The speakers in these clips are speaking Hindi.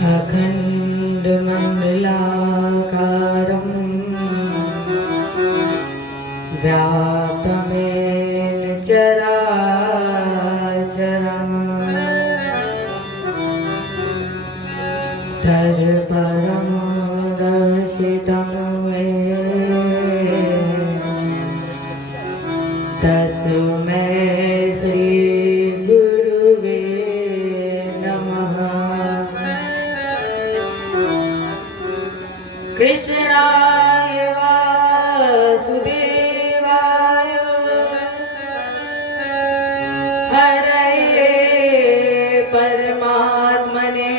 अखण्डमण्डलाकारं व्याप्तमेन चराचरम् तत्परं दर्शितं मे तस्मै श्रीगुरुवे नमः। कृष्णाय वासुदेवाय हरये परमात्मने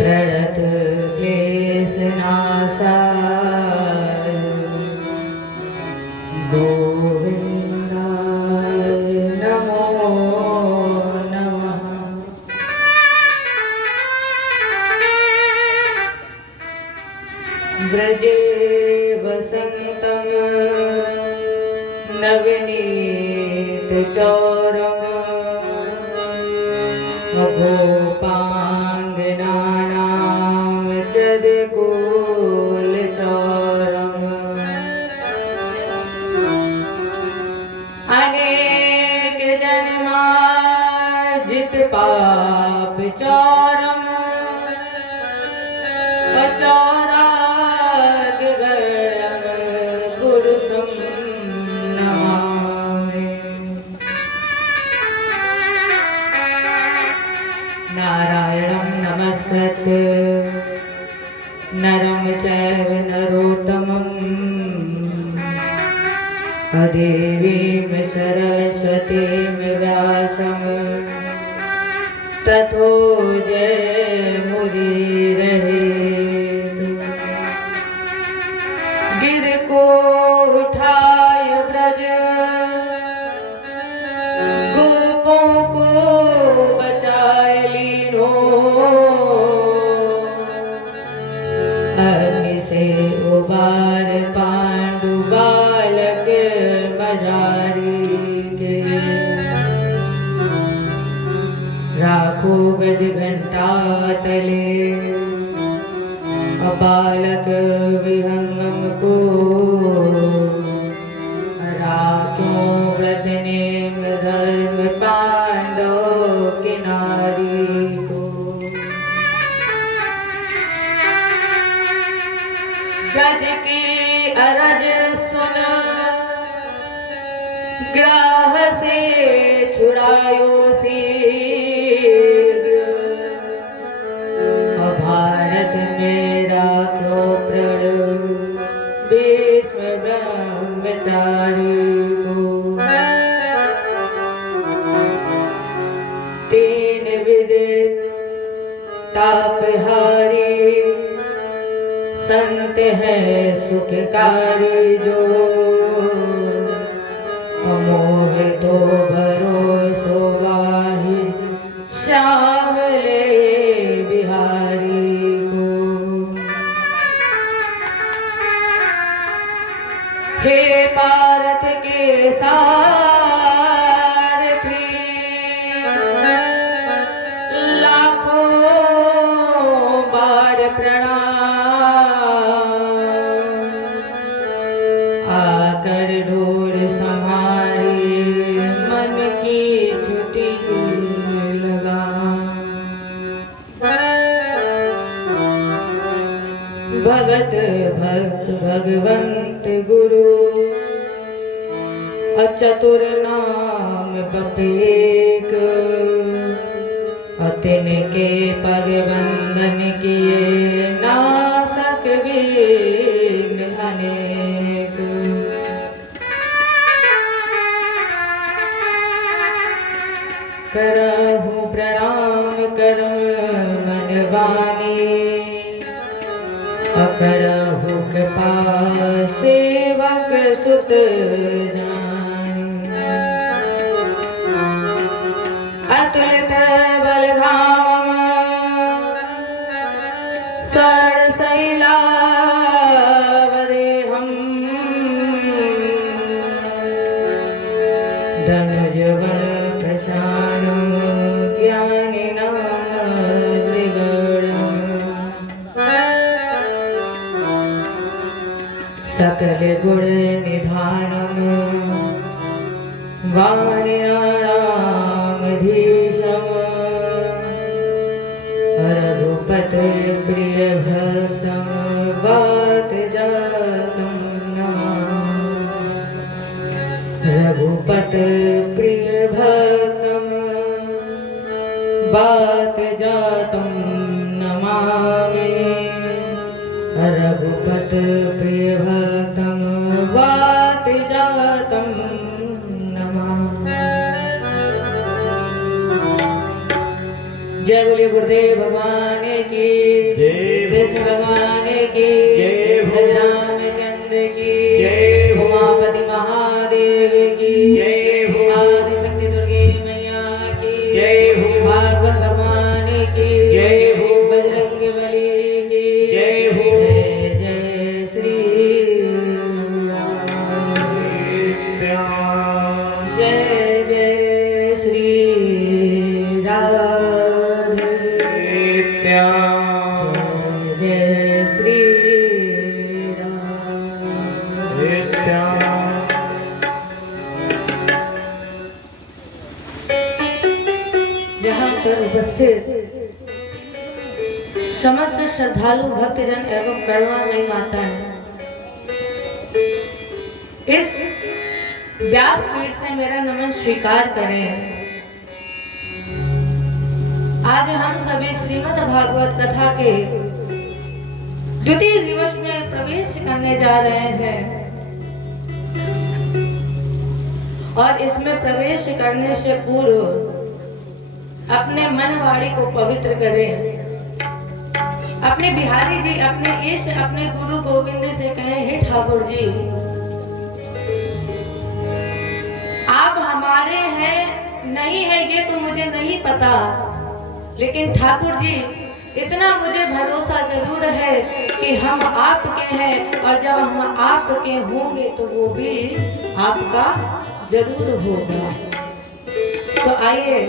प्रणतक्लेशनाशाय गोविन्दाय नमो नमः। व्रजे वसन्तं नवनीतचौरम् गोपाङ्गनानां चदकोलचौरम् अनेकजन्मार्जितपापचौरम् अचौरादिगणं पुरुषं नमामि। नारायणं नमस्कृत्य नरं चैव नरोत्तमं देवीं सरस्वतीं व्यासं ततो जयमुदीरये। गिर को उठाय ब्रज गोपों को बचाए लीनो अग्नि से उबार पांडु बालक मजारी के। राखो गज घंटा तले बालक विहंगम को राखो व्रत नेम धर्म पांडव किनारी को। गज की अरज सुन ग्राह से छुड़ायो शीघ्र भारत मेरा क्यों प्रण विश्व ब्रह्मचारी को। तीन विधि तापहारी संत है सुखकारी जो अमोह तो भरोसो वाहि श्यामले बिहारी को। हे भारत के सारथी लाखों बार प्रणाम। आकर डोर संहारी मन की छुट्टी लगा। भगत भक्त भगवंत गुरु अचतुर नाम बपेक। अतिन के पग बंधन किए नासक विघ्न अनेक। करहु प्रणाम करम मन वाणी अकरहु कृपा सेवक सुत जानि। अतुलित बलधाम सरसैलावदेहं धनुजवन प्रशानं अतल गुण निधानम वाणिनारामधीशम रघुपत प्रिय भक्तम बात जातम नमामि। रघुपत प्रिय भक्तम बात जातम नमामि। रघुपत प्रिय भक्तम बात जातम नमामि। जय बोले गुरुदेव भगवान की जय, कृष्ण भगवान की जय, रामचंद्र की जय, उमापति महादेव की जय, आदि शक्ति दुर्गे मैया की जय, भागवत भगवान की जय, बजरंग बली की जय, जय श्री राम, जय जय श्री राम, जय श्री यहाँ पर उपस्थित समस्त श्रद्धालु भक्तजन एवं करुणामयी माताएं, इस व्यासपीठ से मेरा नमन स्वीकार करें। आज हम सभी श्रीमद् भागवत कथा के द्वितीय दिवस में प्रवेश करने जा रहे हैं और इसमें प्रवेश करने से पूर्व अपने मन वाणी को पवित्र करें। अपने बिहारी जी अपने इस अपने गुरु गोविंद से कहें, हे ठाकुर जी आप हमारे हैं नहीं है ये तो मुझे नहीं पता, लेकिन ठाकुर जी इतना मुझे भरोसा जरूर है कि हम आपके हैं और जब हम आपके होंगे तो वो भी आपका जरूर होगा। तो आइए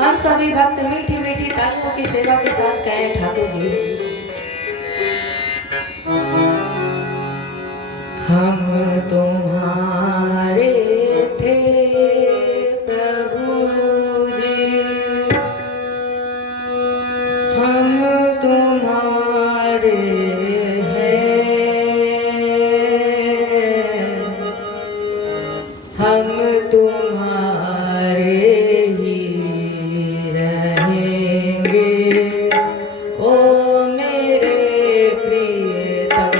हम सभी भक्त मीठी मीठी तालियों की सेवा के साथ कहें, ठाकुर जी हम तुम्हारे थे प्रभु जी, हम तुम्हारे हैं, हम तुम्हारे ही रहेंगे ओ मेरे प्रियतम।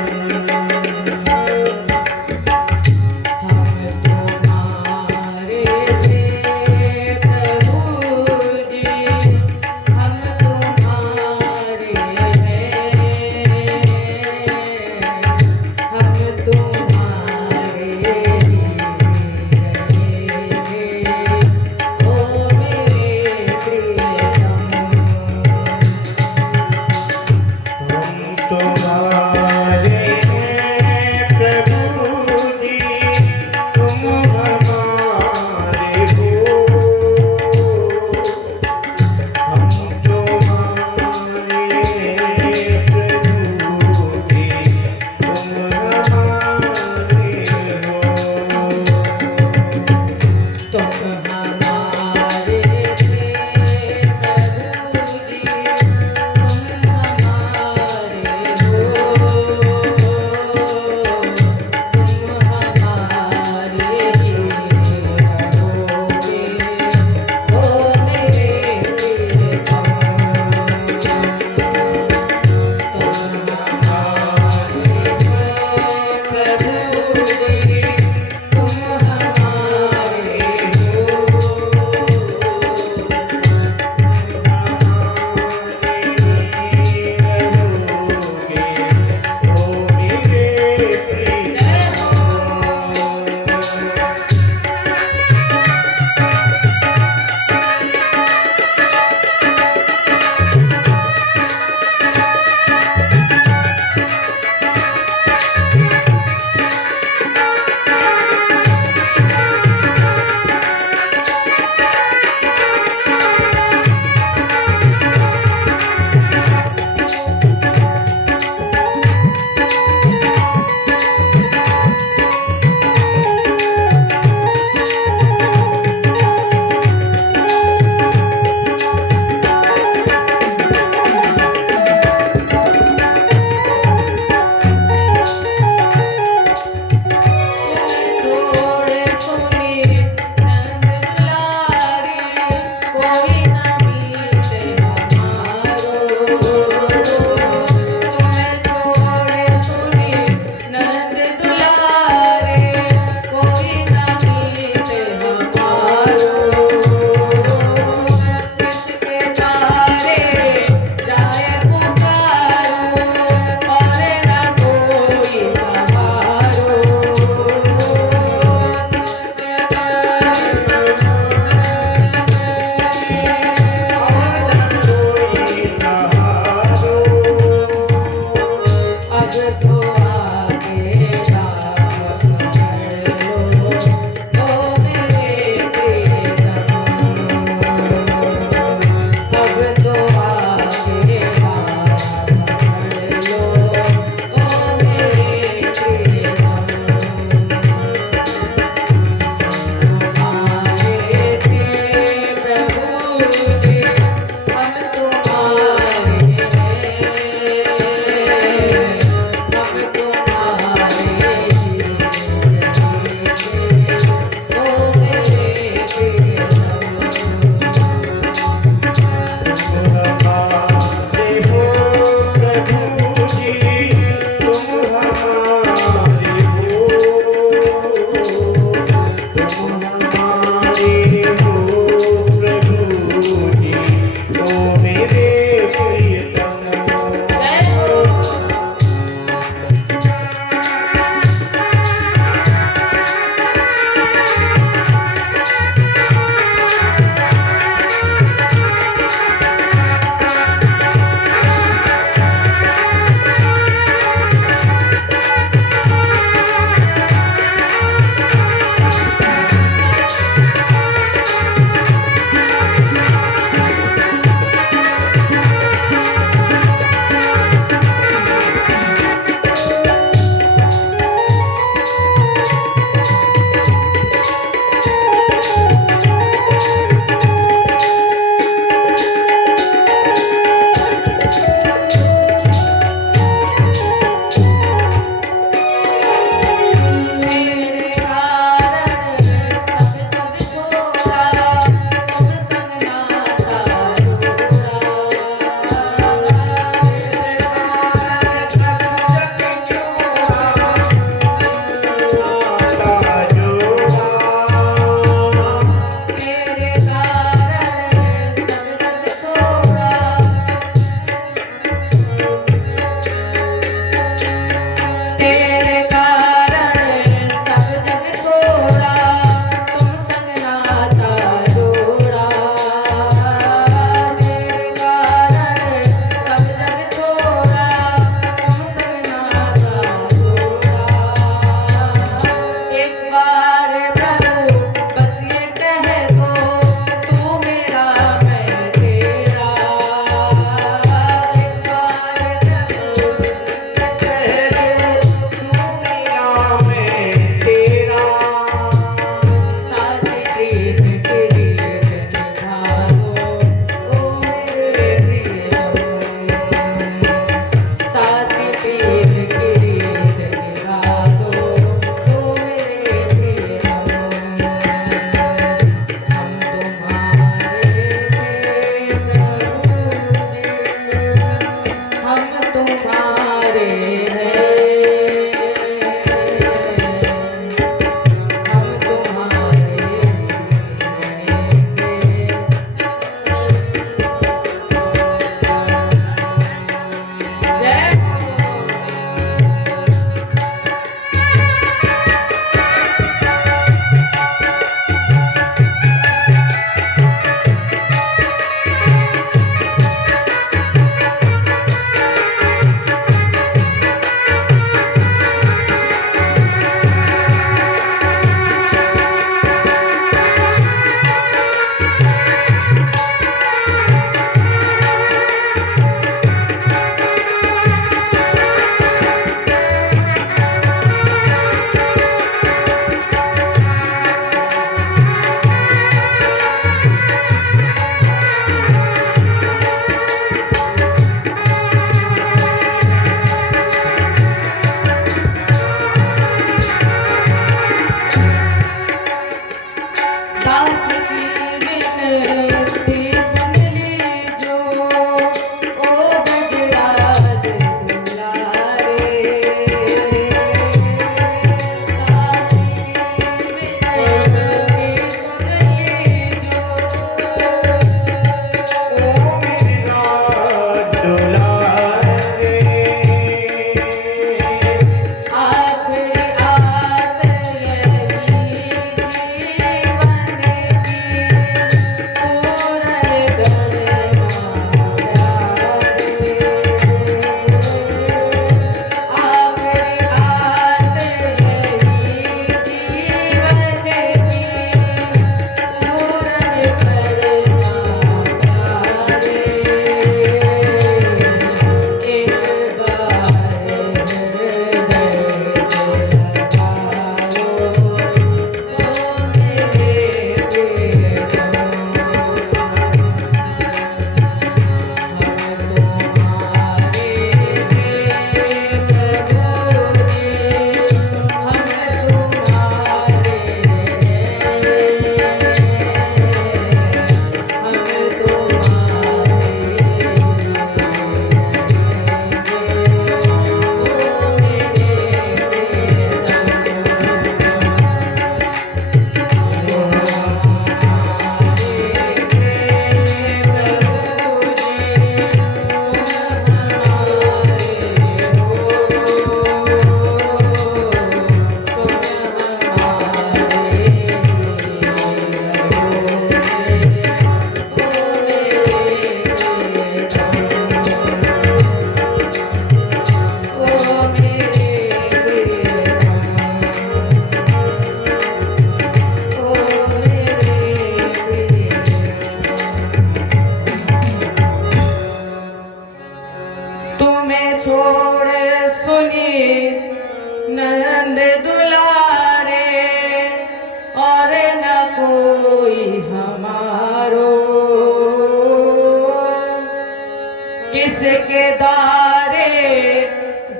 किसके द्वारे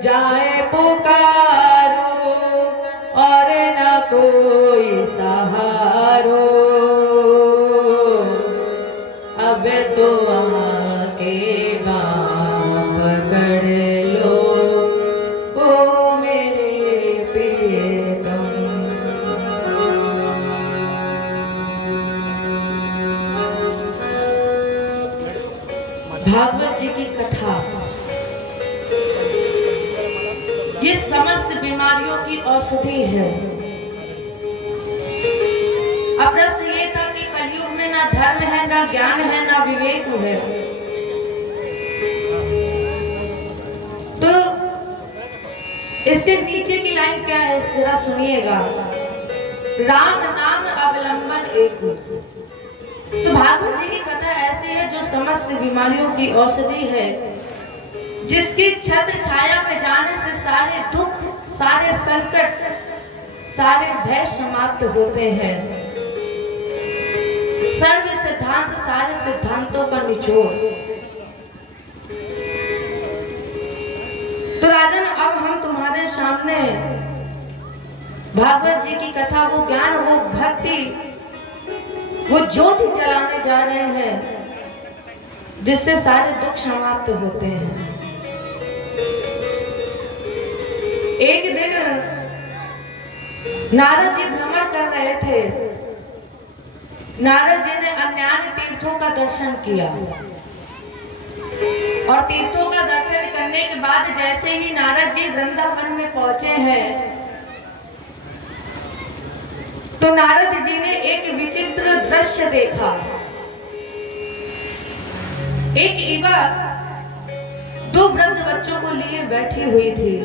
जाए पुकारो और न कोई सहारो। अब तो आके बाँह पकड़ लो ओ मेरे प्रियतम। भागवत जी की कथा ये समस्त बीमारियों की औषधि है। अब प्रश्न ये था कि कलयुग में ना धर्म है, ना ज्ञान है, ना विवेक है, तो इसके नीचे की लाइन क्या है जरा सुनिएगा। राम नाम अवलंबन एक। तो भागवत जी की कथा ऐसी है जो समस्त बीमारियों की औषधि है, जिसकी छत्र छाया में जाने से सारे दुख, सारे संकट, सारे भय समाप्त होते हैं। सर्व सिद्धांत, सारे सिद्धांतों का निचोड़। तो राजन, अब हम तुम्हारे सामने भागवत जी की कथा, वो ज्ञान, वो भक्ति, वो ज्योति जलाने जा रहे हैं जिससे सारे दुख समाप्त होते हैं। एक दिन नारद जी भ्रमण कर रहे थे। नारद जी ने अन्यान्य तीर्थों का दर्शन किया और तीर्थों का दर्शन करने के बाद जैसे ही नारद जी वृंदावन में पहुंचे हैं, तो नारद जी ने एक विचित्र दृश्य देखा। एक युवक दो वृद्ध बच्चों को लिए बैठी हुई थी।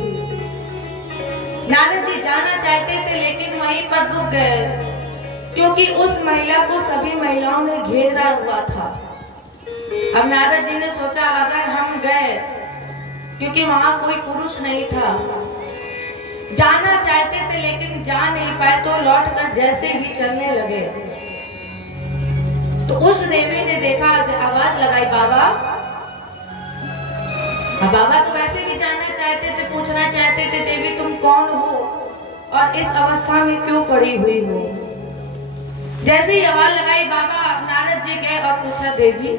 नारद जी जाना चाहते थे लेकिन वहीं पर रुक गए, क्योंकि उस महिला को सभी महिलाओं ने घेरा हुआ था। अब नारद जी ने सोचा अगर हम गए, क्योंकि वहां कोई पुरुष नहीं था, जाना चाहते थे लेकिन जा नहीं पाए, तो लौटकर जैसे ही चलने लगे तो उस देवी ने देखा, आवाज लगाई, बाबा। अब बाबा तो वैसे भी जानना चाहते थे, पूछना चाहते थे, देवी तुम कौन हो और इस अवस्था में क्यों पड़ी हुई हो। जैसे ही आवाज लगाई बाबा नारद जी गए और पूछा, देवी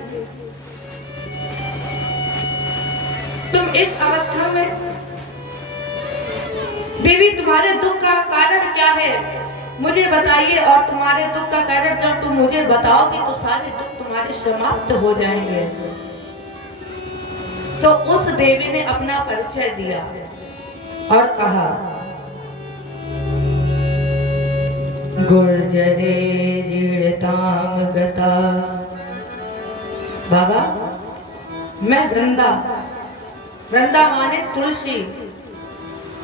तुम इस अवस्था में, देवी तुम्हारे दुख का कारण क्या है मुझे बताइए, और तुम्हारे दुख का कारण जब तुम मुझे बताओगे तो सारे दुख तुम्हारे समाप्त हो जाएंगे। तो उस देवी ने अपना परिचय दिया और कहा, गुर्जरे जीर्णताम गता। बाबा मैं वृंदा माने तुलसी,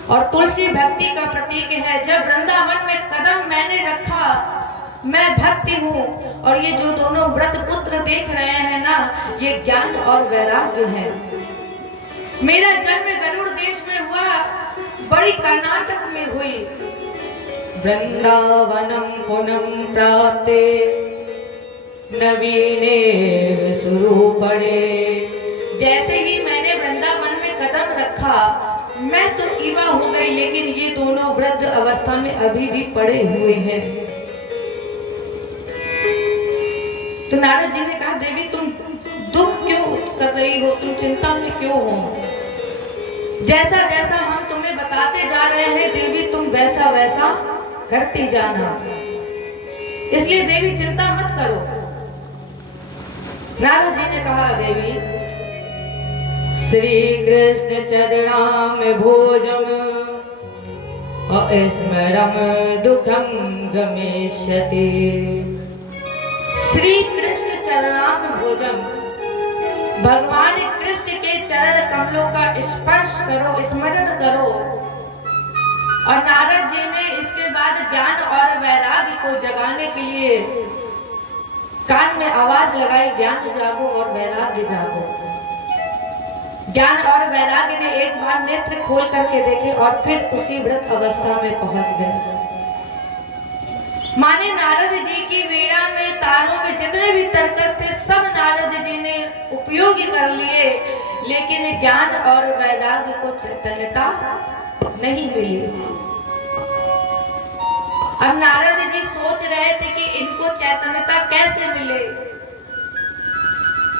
और तुलसी भक्ति का प्रतीक है। जब वृंदावन में कदम मैंने रखा, मैं भक्ति हूँ, और ये जो दोनों व्रत पुत्र देख रहे हैं ना, ये ज्ञान और वैराग्य है। मेरा जन्म गरुड़ देश में हुआ, बड़ी कर्नाटक में हुई। वृंदावनम पुनम प्राप्ते नवीने स्वरूपणे। जैसे ही मैंने वृंदावन में कदम रखा, मैं तो युवा हो गई, लेकिन ये दोनों वृद्ध अवस्था में अभी भी पड़े हुए हैं। तो नारद जी ने कहा, देवी तुम दुख क्यों कर रही हो, तुम चिंता में क्यों हो? जैसा जैसा हम तुम्हें बताते जा रहे हैं देवी, तुम वैसा वैसा करती जाना। इसलिए देवी चिंता मत करो। नारद जी ने कहा, देवी श्री कृष्ण चरणाम भोजम स्मरम दुखम गमिष्यति। श्री कृष्ण चरणाम भोजम, भगवान कृष्ण के चरण कमलों का स्पर्श करो, स्मरण करो। और नारद जी ने इसके बाद ज्ञान और वैराग्य को जगाने के लिए कान में आवाज लगाई, ज्ञान जागो और वैराग्य जागो। ज्ञान और वैराग्य ने एक बार नेत्र खोल करके देखे और फिर उसी व्रत अवस्था में पहुंच गए। माने नारद जी की वीणा में, तारों में जितने भी तर्कस थे, सब नारद जी ने उपयोग कर लिए, लेकिन ज्ञान और वैराग्य को चैतन्यता नहीं मिली। अब नारद जी सोच रहे थे कि इनको चैतन्यता कैसे मिले।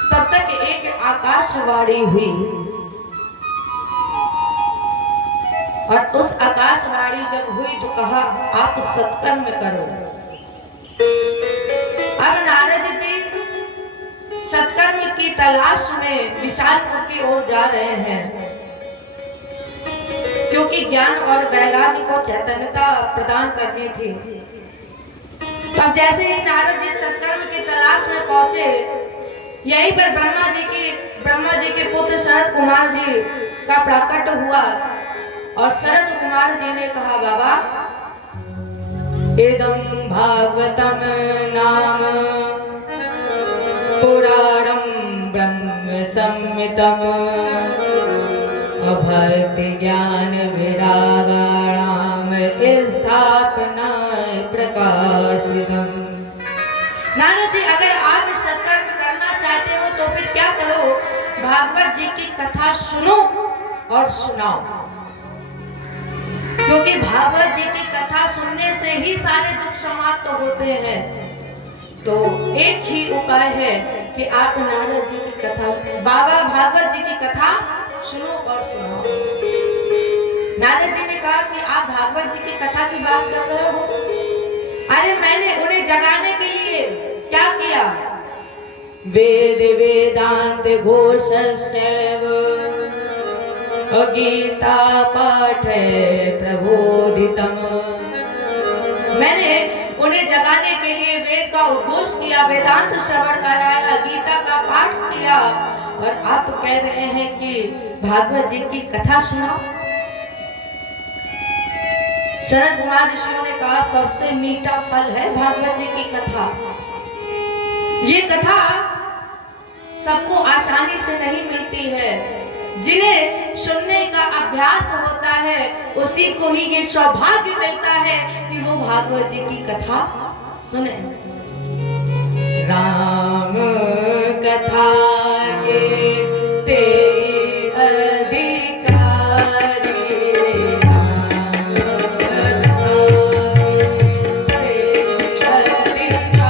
तब तक एक आकाशवाणी हुई, और उस आकाशवाणी जब हुई तो कहा, आप सत्कर्म करो। अब नारद जी सत्कर्म की तलाश में विशालपुर की ओर जा रहे हैं, क्योंकि ज्ञान और वैराग्य को चैतन्यता प्रदान करनी थी। अब जैसे ही नारद जी सत्कर्म की तलाश में पहुंचे, यहीं पर ब्रह्मा जी के पुत्र शरद कुमार जी का प्राकट हुआ, और शरद कुमार जी ने कहा, बाबा इदं भागवतम नाम पुराणं ब्रह्म संहितम भक्ति ज्ञान विरागाणाम स्थापना प्रकाशितम। नारद जी, अगर आप सत्कर्म करना चाहते हो तो फिर क्या करो, भागवत जी की कथा सुनो और सुनाओ, क्योंकि भागवत जी की कथा सुनने से ही सारे दुख समाप्त होते हैं। तो एक ही उपाय है कि आप नारद जी की कथा, बाबा भागवत जी की कथा सुनो और सुनाओ। नारद जी ने कहा कि आप भागवत जी की कथा की बात कर रहे हो, अरे मैंने उन्हें जगाने के लिए क्या किया, वेद वेदांत घोषैव गीता पाठ प्रबोधितम। मैंने उन्हें जगाने के लिए वेद का उद्घोष किया, वेदांत श्रवण कराया, गीता का पाठ किया, और आप कह रहे हैं कि भागवत जी की कथा सुनाओ। शरद कुमार ऋषियों ने कहा, सबसे मीठा फल है भागवत जी की कथा। ये कथा सबको आसानी से नहीं मिलती है, जिन्हें सुनने का अभ्यास होता है उसी को ही ये सौभाग्य मिलता है कि वो भागवत जी की कथा सुने। राम कथा के तेरी अधिकारी, राम कथा के तेरी अधिकारी।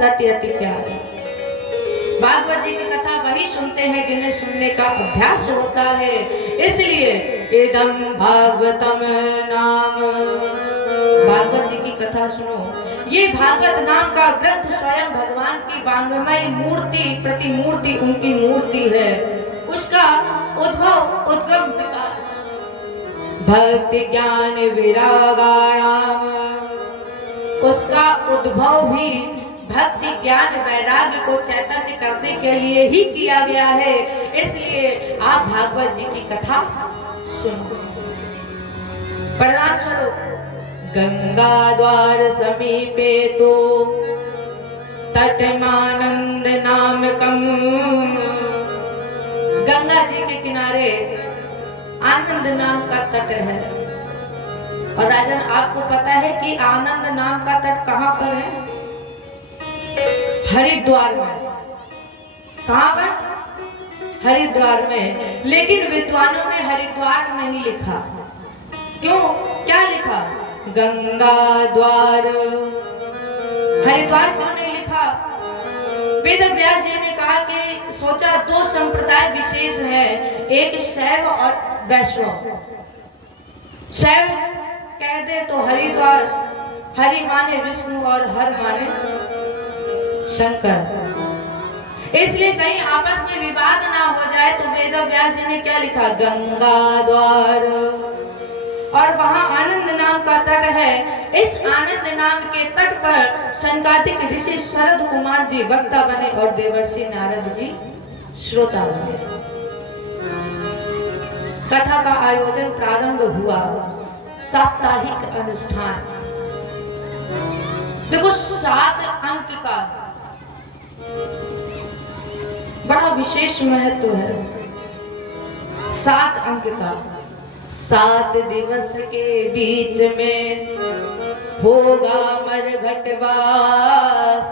गति अति प्यारी। भागवत जी की कथा वही सुनते हैं जिन्हें सुनने का अभ्यास होता है। इसलिए इदम भागवतम नाम, भागवत जी की कथा सुनो। ये भागवत नाम का ग्रंथ स्वयं भगवान की वांग्मय मूर्ति, प्रतिमूर्ति उनकी मूर्ति है। उसका उद्भव, उद्गम, विकास भक्ति ज्ञान विरागाणाम, उसका उद्भव भी भक्ति ज्ञान वैराग्य को चैतन्य करने के लिए ही किया गया है। इसलिए आप भागवत जी की कथा सुनो। प्रणाम स्वरूप गंगा द्वार समीपे तो तटमानंद नामकम, गंगा जी के किनारे आनंद नाम का तट है। और राजन आपको पता है कि आनंद नाम का तट कहां पर है? हरिद्वार में। कहां पर? हरिद्वार में। लेकिन विद्वानों ने हरिद्वार नहीं लिखा। क्यों? क्या लिखा? गंगा द्वार। हरिद्वार क्यों नहीं लिखा? वेद व्यास जी ने कहा कि सोचा दो संप्रदाय विशेष है, एक शैव और वैष्णव। शैव कह दे तो हरिद्वार, हरि माने विष्णु और हर माने शंकर। इसलिए कहीं आपस में विवाद ना हो जाए तो वेद व्यास जी ने क्या लिखा? गंगा द्वार। और वहां आनंद नाम का तट है। इस आनंद नाम के तट पर सनकादिक ऋषि शरद कुमार जी वक्ता बने और देवर्षि नारद जी श्रोता बने। कथा का आयोजन प्रारंभ हुआ। साप्ताहिक अनुष्ठान। देखो 7 अंक का बड़ा विशेष महत्व है। 7 अंक का। 7 दिवस के बीच में होगा मरघट वास।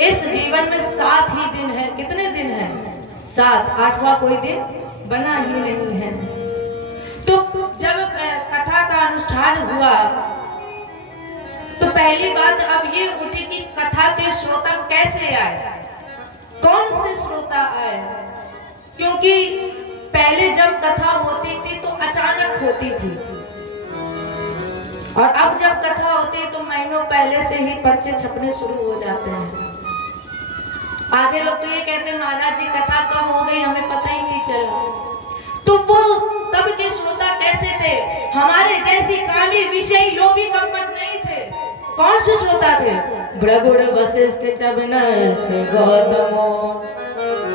इस जीवन में 7 ही दिन है। कितने दिन है? 7। 8वां कोई दिन बना ही नहीं है। तो जब कथा का अनुष्ठान हुआ तो पहली बात अब ये उठी कि कथा के श्रोता कैसे आए, कौन से श्रोता आए। क्योंकि पहले जब कथा होती थी तो अचानक होती थी, और अब जब कथा होती है तो महीनों पहले से ही पर्चे छपने शुरू हो जाते हैं। आधे लोग तो ये कहते हैं महाराज जी कथा कब हो गई हमें पता ही नहीं चला। तो वो तब के श्रोता कैसे थे? हमारे जैसी कामी विषयी लोभी कपट नहीं थे। कौन से श्रोता थे? भृगुड़ वशिष्ठ चबनस गौतमो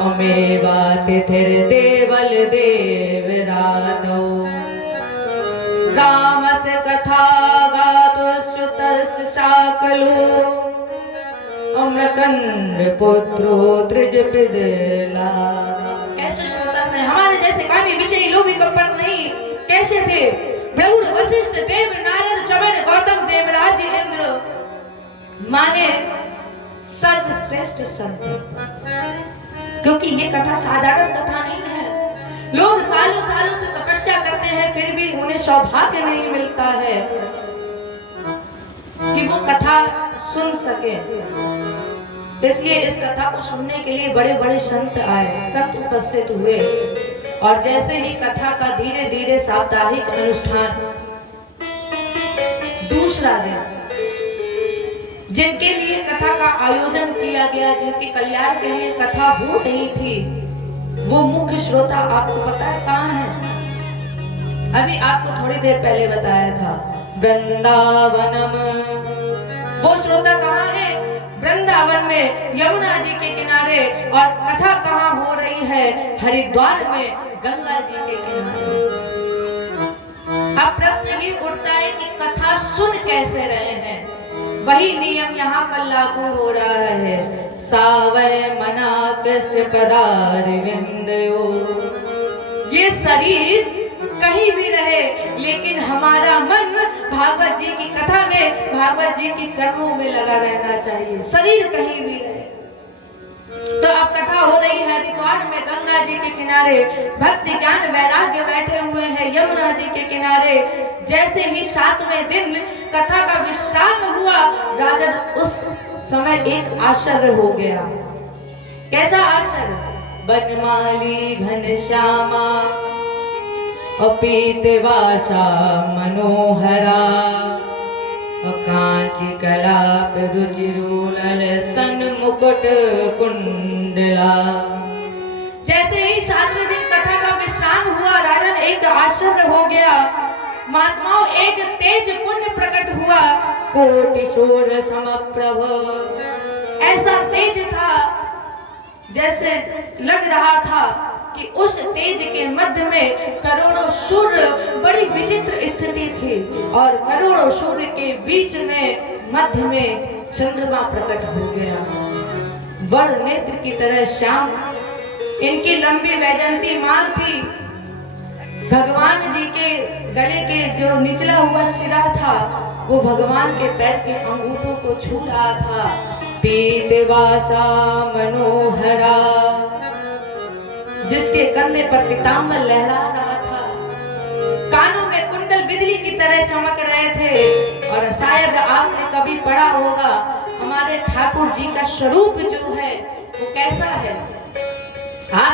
अमेवा तिथिर देवल देव रातो रामस कथा गातुश्रुतस शाकलो अम्रकंड पुत्रो त्रिज पिदला। कैसे श्रोता थे? हमारे जैसे कामी विषयी लोभी कपट नहीं। कैसे थे? भृगुड़ वशिष्ठ देव नारद चवन गौतम देवराज इंद्र माने सर्वश्रेष्ठ संत। क्योंकि ये कथा साधारण कथा नहीं है। लोग सालों सालों से तपस्या करते हैं फिर भी उन्हें सौभाग्य नहीं मिलता है कि वो कथा सुन सके। इसलिए इस कथा को सुनने के लिए बड़े बड़े संत आए, संत उपस्थित हुए। और जैसे ही कथा का धीरे धीरे साप्ताहिक अनुष्ठान दूसरा दिन, जिनके लिए कथा का आयोजन किया गया, जिनके कल्याण के लिए कथा हो रही थी, वो मुख्य श्रोता आपको पता है कहाँ है? अभी आपको थोड़ी देर पहले बताया था, वृंदावनम। वो श्रोता कहाँ है? वृंदावन में यमुना जी के किनारे। और कथा कहाँ हो रही है? हरिद्वार में गंगा जी के किनारे। अब प्रश्न ये उठता है कि कथा सुन कैसे रहे हैं? वही नियम यहाँ पर लागू हो रहा है। सावय मना कृष्ण पदार विंदयो। ये शरीर कहीं भी रहे लेकिन हमारा मन भागवत जी की कथा में, भागवत जी की चरणों में लगा रहना चाहिए। शरीर कहीं भी रहे। तो अब कथा हो रही है हरिद्वार में गंगा जी के किनारे। भक्ति ज्ञान वैराग्य बैठे हुए हैं यमुना जी के किनारे। जैसे ही 7वें दिन कथा का विश्राम हुआ, राजन उस समय एक आश्चर्य हो गया। कैसा आश्चर्य? बनमाली घनश्यामा अपीतवासा मनोहरा कांची कलाप रुचिरूलल सन मुकुट कुंडला। जैसे ही 7वें दिन कथा का विश्राम हुआ, राजन एक आश्चर्य हो गया। महात्माओं, एक तेज पुण्य प्रकट हुआ। कोटि शूर समप्रभ, ऐसा तेज था जैसे लग रहा था कि उस तेज के मध्य में करोड़ों सूर्य, बड़ी विचित्र स्थिति थी। और करोड़ों सूर्य के बीच में मध्य में चंद्रमा प्रकट हो गया। वर्ण नेत्र की तरह श्याम, इनकी लंबी वैजयंती माल थी। भगवान जी के गले के जो निचला हुआ सिरा था वो भगवान के पैर के अंगूठों को छू रहा था। पीतवासा मनोहरा, जिसके कंधे पर पीतांबर लहरा रहा था। कानों में कुंडल बिजली की तरह चमक रहे थे। और शायद आपने कभी पढ़ा होगा हमारे ठाकुर जी का स्वरूप जो है वो कैसा है। हाँ,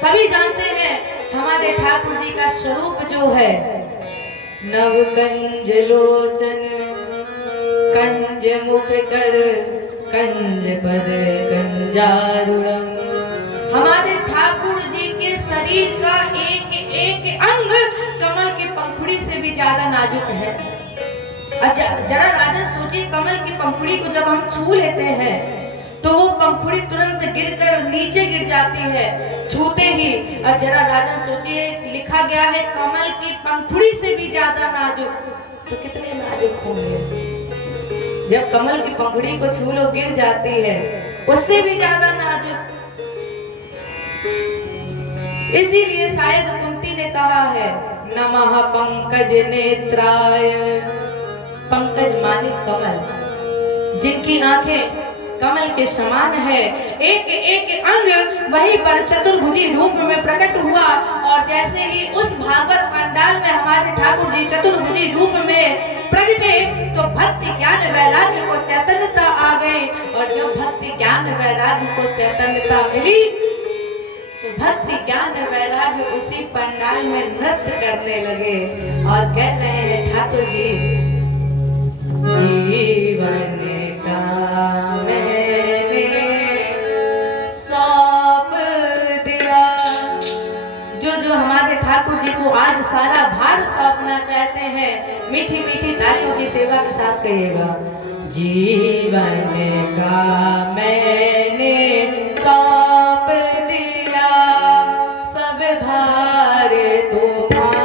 सभी जानते हैं हमारे ठाकुर जी का स्वरूप जो है, नव कंज लोचन कंज मुख कर कंज पद कंजारुणम। हमारे ठाकुर जी के शरीर का एक एक अंग कमल के पंखुड़ी से भी ज्यादा नाजुक है। जरा राजन सोचिए, कमल की पंखुड़ी को जब हम छू लेते हैं तो वो पंखुड़ी तुरंत गिरकर नीचे गिर जाती है छूते ही। अब जरा राजन सोचिए, लिखा गया है कमल की पंखुड़ी से भी ज्यादा नाजुक, तो कितने नाजुक होंगे। जब कमल की पंखुड़ी को छू लो गिर जाती है, उससे भी ज्यादा नाजुक। इसीलिए शायद कुंती ने कहा है नमः पंकज नेत्राय। पंकज माने कमल, जिनकी आंखें कमल के समान है। एक एक अंग वहीं पर चतुर्भुजी रूप में प्रकट हुआ। और जैसे ही उस भागवत पंडाल में हमारे ठाकुर जी चतुर्भुजी रूप में प्रकटे तो भक्ति ज्ञान वैराग्य को चैतन्यता आ गई। और जब भक्ति ज्ञान वैराग्य को चैतन्यता मिली तो भक्ति ज्ञान वैराग्य उसी पंडाल में नृत्य करने लगे और कह रहे हैं ठाकुर जी, जीवन का मैंने सौंप दिया। जो हमारे ठाकुर जी को आज सारा भार सौंपना चाहते हैं, मीठी मीठी तालियों की सेवा के साथ कहिएगा, जीवन का मैंने सौंप दिया, सब भार तुम्हारे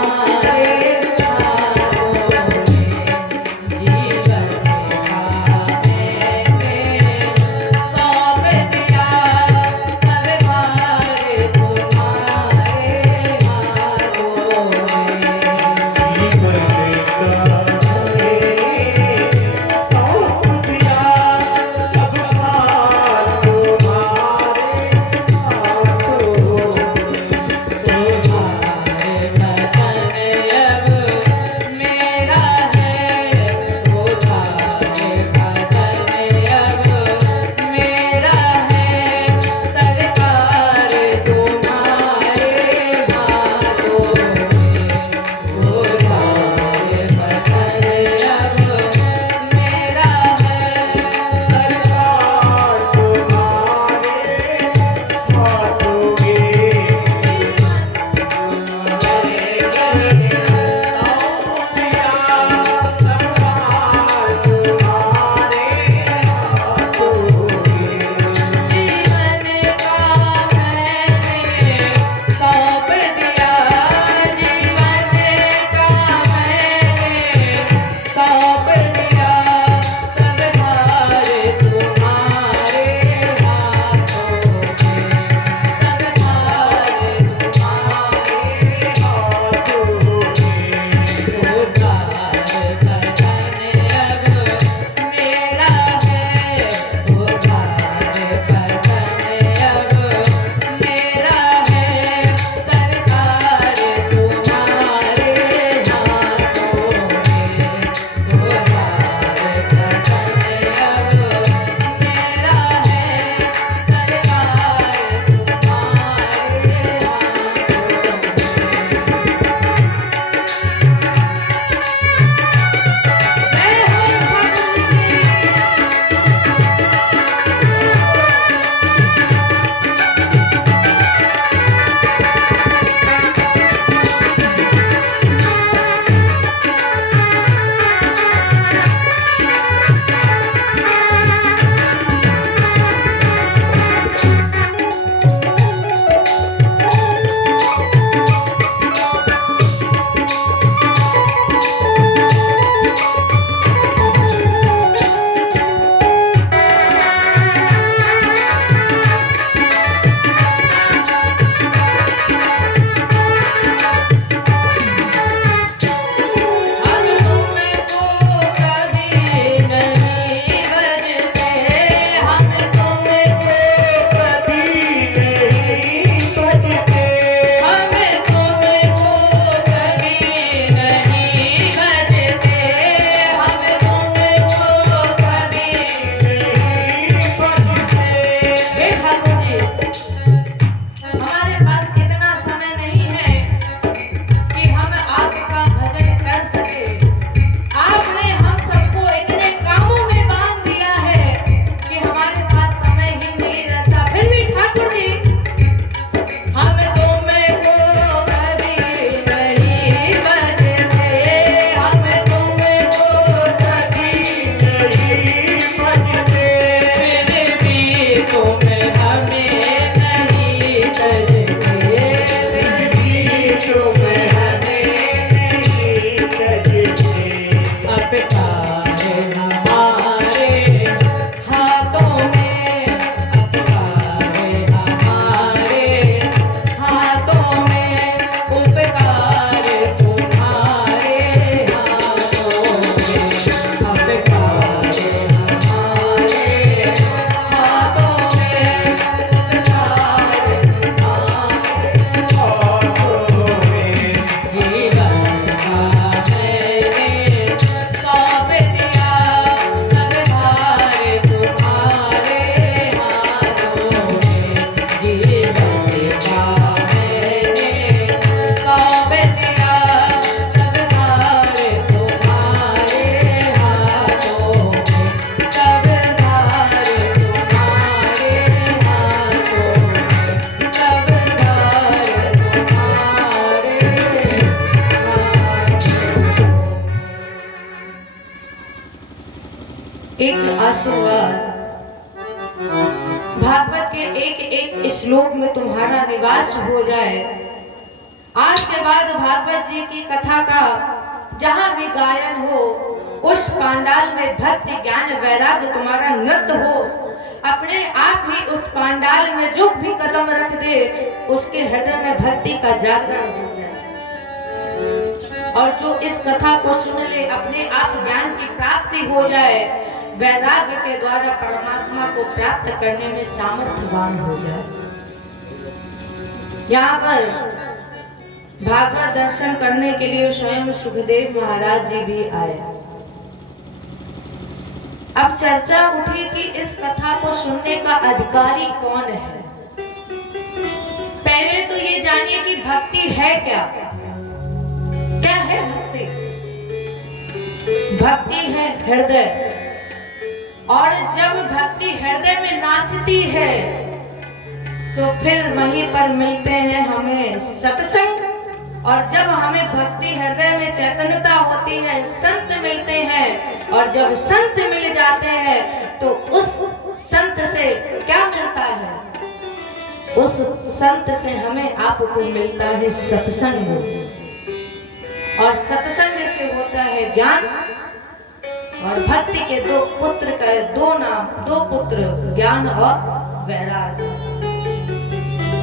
आशीर्वाद, भागवत के एक एक श्लोक में तुम्हारा निवास हो जाए। आज के बाद भागवत जी की कथा का जहां भी गायन हो, उस पांडाल में भक्ति ज्ञान वैराग्य तुम्हारा नृत्य हो। अपने आप ही उस पांडाल में जो भी कदम रख दे, उसके हृदय में भक्ति का जागरण हो जाए। और जो इस कथा को सुन ले, अपने आप ज्ञान की प्राप्ति हो जाए, वैराग्य के द्वारा परमात्मा को प्राप्त करने में सामर्थ्यवान हो जाए। यहाँ पर भागवत दर्शन करने के लिए स्वयं सुखदेव महाराज जी भी आए। अब चर्चा उठी कि इस कथा को सुनने का अधिकारी कौन है। पहले तो ये जानिए कि भक्ति है क्या। क्या है भक्ति? भक्ति है हृदय, और जब भक्ति हृदय में नाचती है तो फिर वहीं पर मिलते हैं हमें सत्संग। और जब हमें भक्ति हृदय में चैतन्यता होती है, संत मिलते हैं। और जब संत मिल जाते हैं तो उस संत से क्या मिलता है? उस संत से हमें आपको मिलता है सत्संग, और सत्संग से होता है ज्ञान। और भक्ति के दो पुत्र का दो नाम, दो पुत्र, ज्ञान और वैराग्य।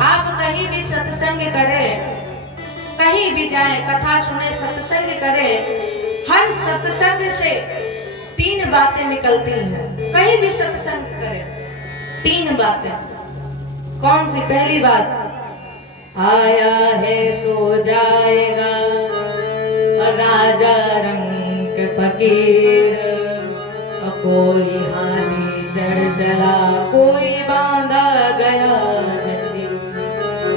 आप कहीं भी सत्संग करें, कहीं भी जाएं, कथा सुने, सत्संग करें, हर सत्संग से तीन बातें निकलती हैं। कहीं भी सत्संग करें, तीन बातें। कौन सी? पहली बात, आया है सो जाएगा, राजा रंग फकीर, कोई हानि चढ़ चला, कोई बांधा गया जंजीर।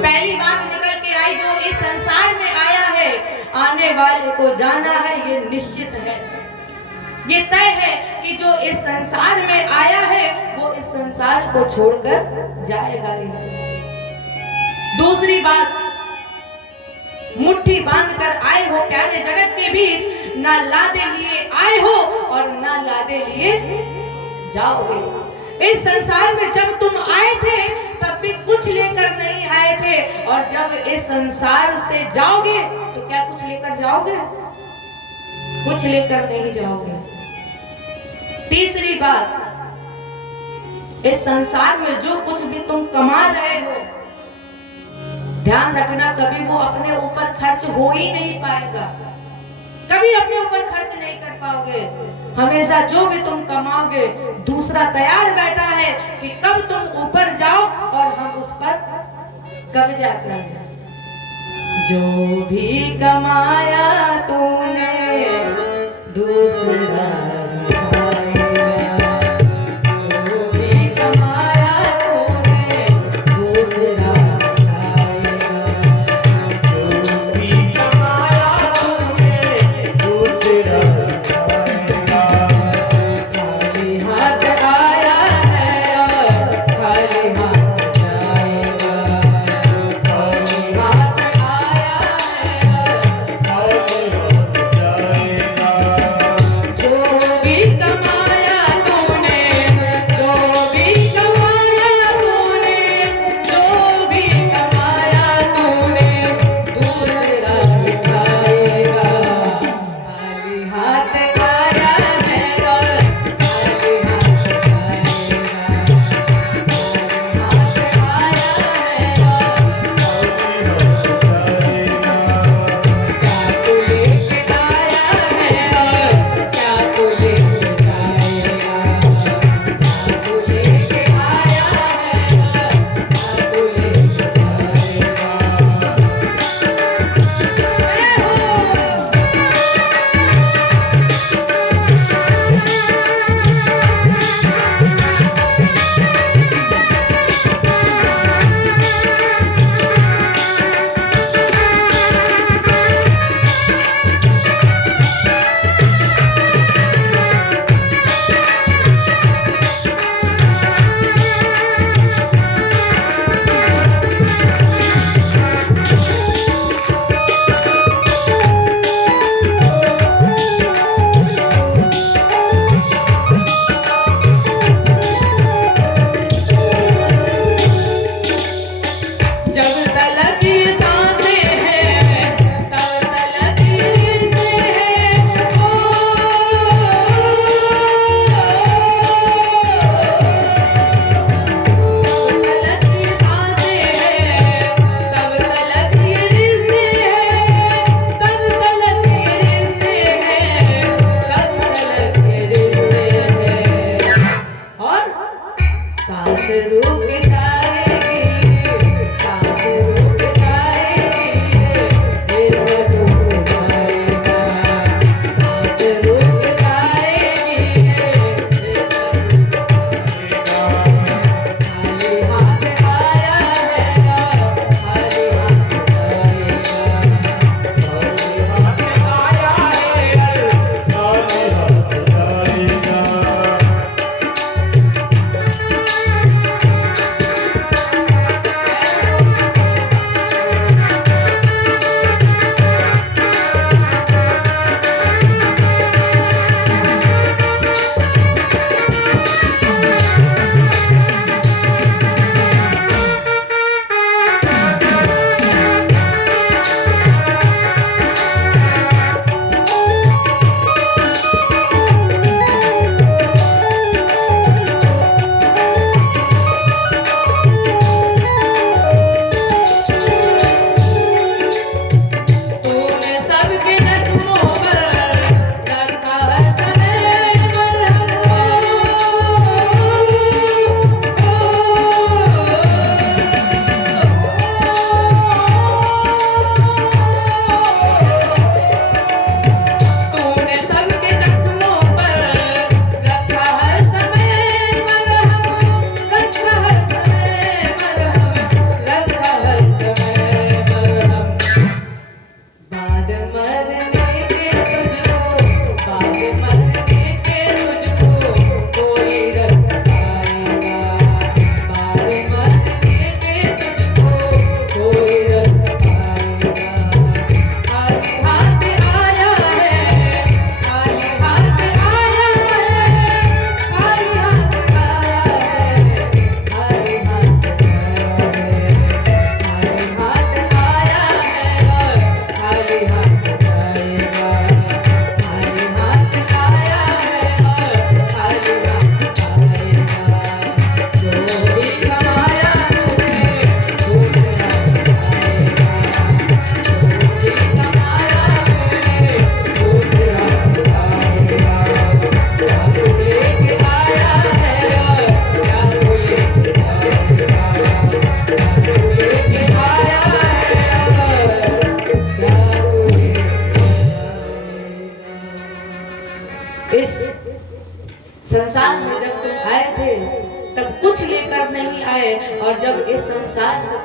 पहली बात निकल के आई, जो इस संसार में आया है, आने वाले को जाना है, ये निश्चित है, ये तय है कि जो इस संसार में आया है वो इस संसार को छोड़कर जाएगा ही। दूसरी बात, मुट्ठी बांधकर आए हो प्यारे जगत के बीच, ना लादे लिए आए हो और ना लादे लिए जाओगे। इस संसार में जब तुम आए थे तब भी कुछ लेकर नहीं आए थे, और जब इस संसार से जाओगे तो क्या कुछ लेकर जाओगे? कुछ लेकर नहीं जाओगे। तीसरी बात, इस संसार में जो कुछ भी तुम कमा रहे हो, ध्यान रखना कभी वो अपने ऊपर खर्च हो ही नहीं पाएगा। कभी अपने ऊपर खर्च नहीं कर पाओगे। हमेशा जो भी तुम कमाओगे, दूसरा तैयार बैठा है कि कब तुम ऊपर जाओ और हम उस पर कब्जा करें। जो भी कमाया तूने दूसरा जो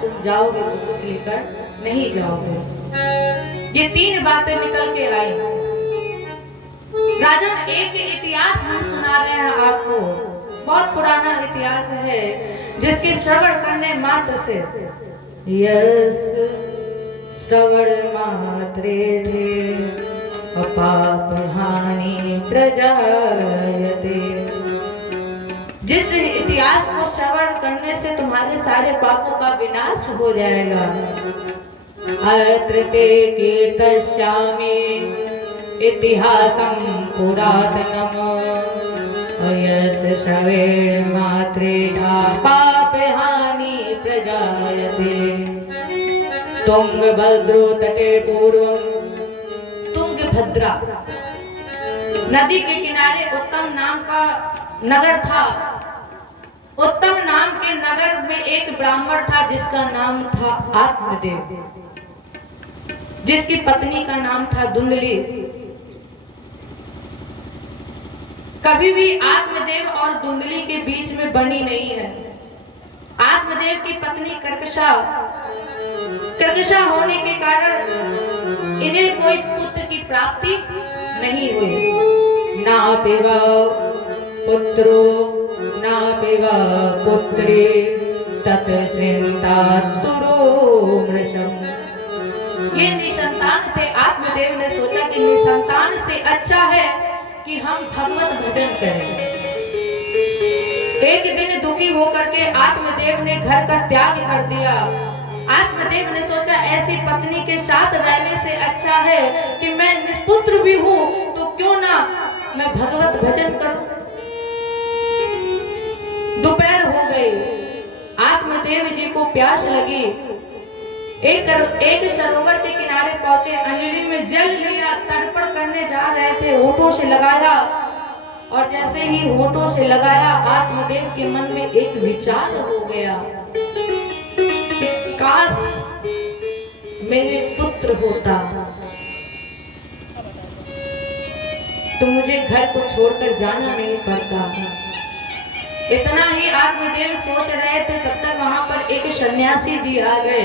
तुम जाओगे तो कुछ लेकर नहीं जाओगे। ये 3 बातें निकल के आई। राजन, एक इतिहास हम सुना रहे हैं आपको, बहुत पुराना इतिहास है, जिसके श्रवण करने मात्र से, यस श्रवण मात्रे पाप हानि प्रजायते। जिस इतिहास को श्रवण करने से तुम्हारे सारे पापों का विनाश हो जाएगा। अत्र ते कीर्तयिष्यामि इतिहासं पुरातनम् यस्य श्रवेण मात्रेण पाप हानि प्रजायते। तुंगभद्रो तटे पूर्वं, तुंगभद्रा नदी के किनारे उत्तम नाम का नगर था। उत्तम नाम के नगर में एक ब्राह्मण था जिसका नाम था आत्मदेव, जिसकी पत्नी का नाम था धुंधली। कभी भी आत्मदेव और धुंधली के बीच में बनी नहीं है। आत्मदेव की पत्नी कर्कशा होने के कारण इन्हें कोई पुत्र की प्राप्ति नहीं हुई। ना पिवा पुत्रो ना पिवा पुत्री तत्श्रिंतातुरो मृषम्। ये निसंतान थे। आत्मदेव ने सोचा कि निसंतान से अच्छा है कि हम भगवत भजन करें। एक दिन दुखी होकर के आत्मदेव ने घर का त्याग कर दिया। आत्मदेव ने सोचा ऐसी पत्नी के साथ रहने से अच्छा है कि मैं निपुत्र भी हूँ तो क्यों ना मैं भगवत भजन करूं। दोपहर हो गई, आत्मदेव जी को प्यास लगी। एक सरोवर के किनारे पहुंचे, अंजलि में जल लिया, तर्पण करने जा रहे थे, होठों से लगाया और जैसे ही होठों से लगाया आत्मदेव के मन में एक विचार हो गया, काश मेरे पुत्र होता तो मुझे घर को छोड़कर जाना नहीं पड़ता। इतना ही आत्मदेव सोच रहे थे, तब तक वहां पर एक सन्यासी जी आ गए।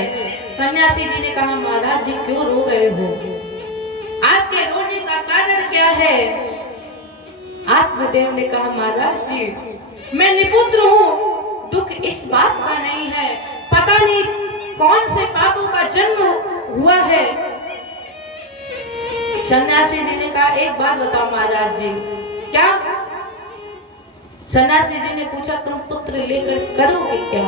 सन्यासी जी ने कहा, महाराज जी क्यों रो रहे हो? आपके रोने का कारण क्या है? आत्मदेव ने कहा, महाराज जी मैं निपुत्र हूँ। दुख इस बात का नहीं है, पता नहीं कौन से पापों का जन्म हुआ है। सन्यासी जी ने कहा, एक बात बताओ महाराज जी। क्या? सन्यासी जी ने पूछा, तुम पुत्र लेकर करोगे क्या?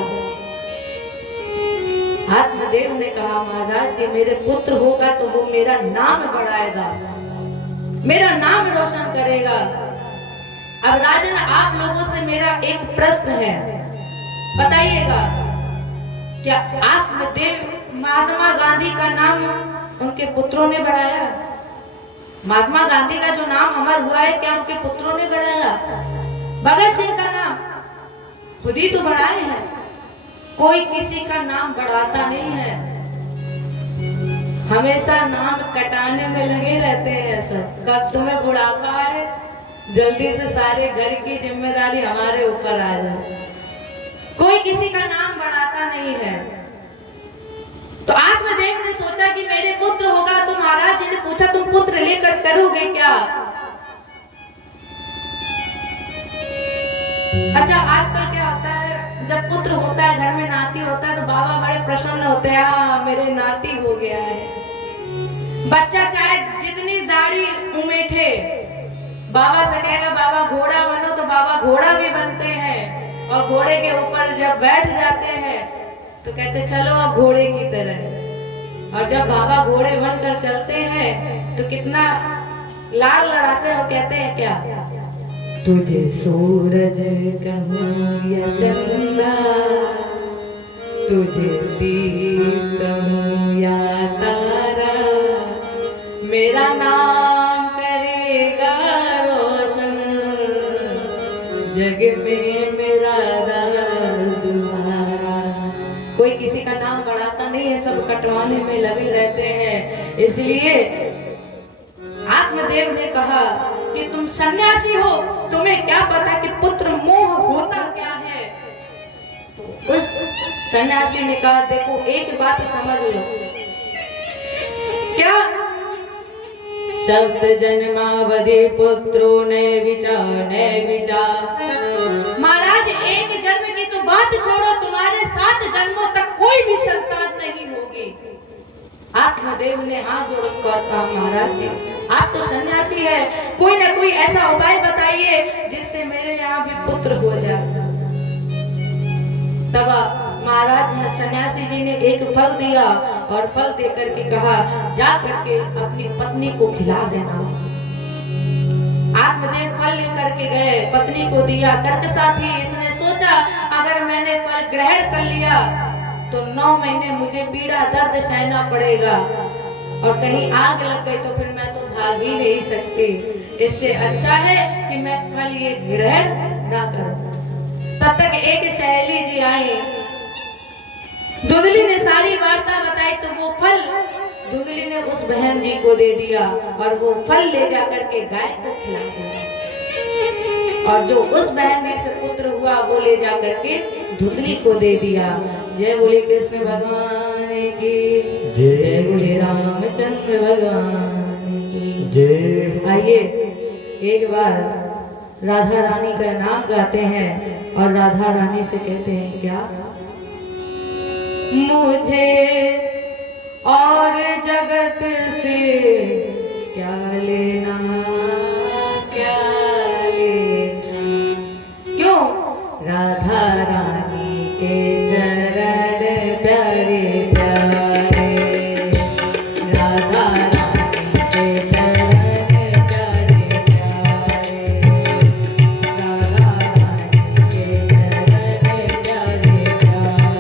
आत्मदेव ने कहा, महाराज जी मेरे पुत्र होगा तो वो मेरा नाम बढ़ाएगा, मेरा नाम रोशन करेगा। अब राजन, आप लोगों से मेरा एक प्रश्न है, बताइएगा, क्या आत्मदेव महात्मा गांधी का नाम उनके पुत्रों ने बढ़ाया? महात्मा गांधी का जो नाम अमर हुआ है, क्या उनके पुत्रों ने बढ़ाया? भगत सिंह का नाम खुद ही तो बढ़ाए हैं। कोई किसी का नाम बढ़ाता नहीं है, हमेशा नाम कटाने में लगे रहते हैं सब। कब तुम्हें बुढ़ापा है, जल्दी से सारे घर की जिम्मेदारी हमारे ऊपर आ जाए। कोई किसी का नाम बढ़ाता नहीं है। तो आत्मदेव ने सोचा कि मेरे पुत्र होगा। तो महाराज जी ने पूछा, तुम पुत्र लेकर करोगे क्या? अच्छा, आजकल क्या होता है, जब पुत्र होता है, घर में नाती होता है, तो बाबा बड़े प्रसन्न होते हैं, हाँ मेरे नाती हो गया है। बच्चा चाहे जितनी दाढ़ी उमेठे, बाबा से कहेगा बाबा घोड़ा बनो, तो बाबा घोड़ा भी बनते हैं। और घोड़े के ऊपर जब बैठ जाते हैं तो कहते चलो अब घोड़े की तरह। और जब बाबा घोड़े बनकर चलते हैं तो कितना लाड़ लड़ाते हैं और कहते हैं क्या, तुझे सूरज कहूं या चंदा, तुझे दीप कहूं या तारा, मेरा नाम करेगा रोशन, जग में मेरा राज तुम्हारा। कोई किसी का नाम बढ़ाता नहीं है, सब कटवाने में लगे रहते हैं। इसलिए आत्मदेव ने कहा कि तुम सन्यासी हो, तुम्हें क्या पता कि पुत्र मोह होता क्या है। उस सन्यासी ने कहा देखो एक बात समझ लो, क्या सप्त जन्मावधि पुत्रो नय विचार। महाराज एक जन्म की तो बात छोड़ो, तुम्हारे 7 जन्मों तक कोई भी संतान नहीं होगी। आत्मदेव ने हाथ जोड़कर कहा महाराज जी आप तो सन्यासी है, कोई ना कोई ऐसा उपाय बताइए जिससे मेरे यहाँ भी पुत्र हो जाए। तब महाराज सन्यासी जी ने एक फल दिया और फल देकर के कहा जा करके अपनी पत्नी को खिला देना। आत्मदेव फल लेकर के गए, पत्नी को दिया। कर्क साथी इसने सोचा अगर मैंने फल ग्रहण कर लिया तो 9 महीने मुझे पीड़ा दर्द सहना पड़ेगा और कहीं आग लग गई तो फिर मैं तो भाग ही नहीं सकती। इससे अच्छा है कि मैं फल ये ग्रहण ना करूं। तब तक एक सहेली जी आई, धुंधली ने सारी वार्ता बताई तो वो फल धुंधली ने उस बहन जी को दे दिया और वो फल ले जाकर के गाय को खिला दिया और जो उस बहन जी से पुत्र हुआ वो ले जाकर के धुंधली को दे दिया। जय बोले कृष्ण भगवान की जय, बोले रामचंद्र भगवान की जय। आइए एक बार राधा रानी का नाम गाते हैं और राधा रानी से कहते हैं क्या, मुझे और जगत से क्या लेना क्या लेना, क्यों राधा रानी के चरण प्यारे प्यारे, राधा रानी के चरण प्यारे प्यारे, राधा रानी के चरण प्यारे प्यारे,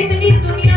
इतनी दुनिया